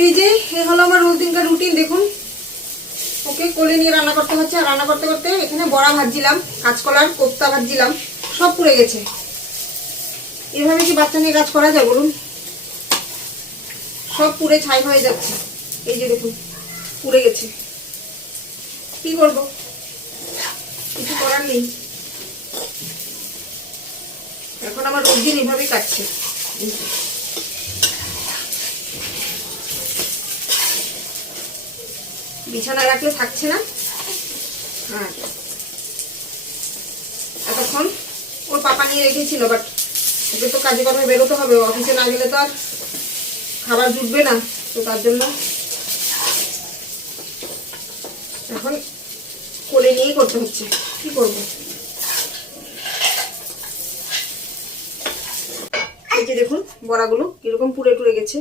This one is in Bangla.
এই যে এ হলো আমার রোজ দিনকার রুটিন। দেখুন ওকে কোলে নিয়ে রান্না করতে হচ্ছে, আর রান্না করতে করতে এখানে বড়া ভাজছিলাম, কাঁচকলার কোপ্তা ভাজছিলাম, সব পুড়ে গেছে। এভাবে কি বাচ্চা নিয়ে কাজ করা যায় বলুন? সব পুড়ে ছাই হয়ে যাচ্ছে। এই যে দেখুন পুড়ে গেছে, কি করবো, কিছু করার নেই। এখন আমার রোজ দিন এভাবেই কাটছে। বিছানায় রাখলে থাকছে না। হ্যাঁ, এতক্ষণ ওর পাপা নিয়ে রেখেছিল, বাট ওকে তো কাজে কর্মে বেরোতে হবে, অফিসে না গেলে তো আর খাবার জুটবে না, তো তার জন্য এখন কোলে নিয়েই করতে হচ্ছে, কি করব। এই যে দেখুন বড়াগুলো কিরকম পুড়ে টুড়ে গেছে।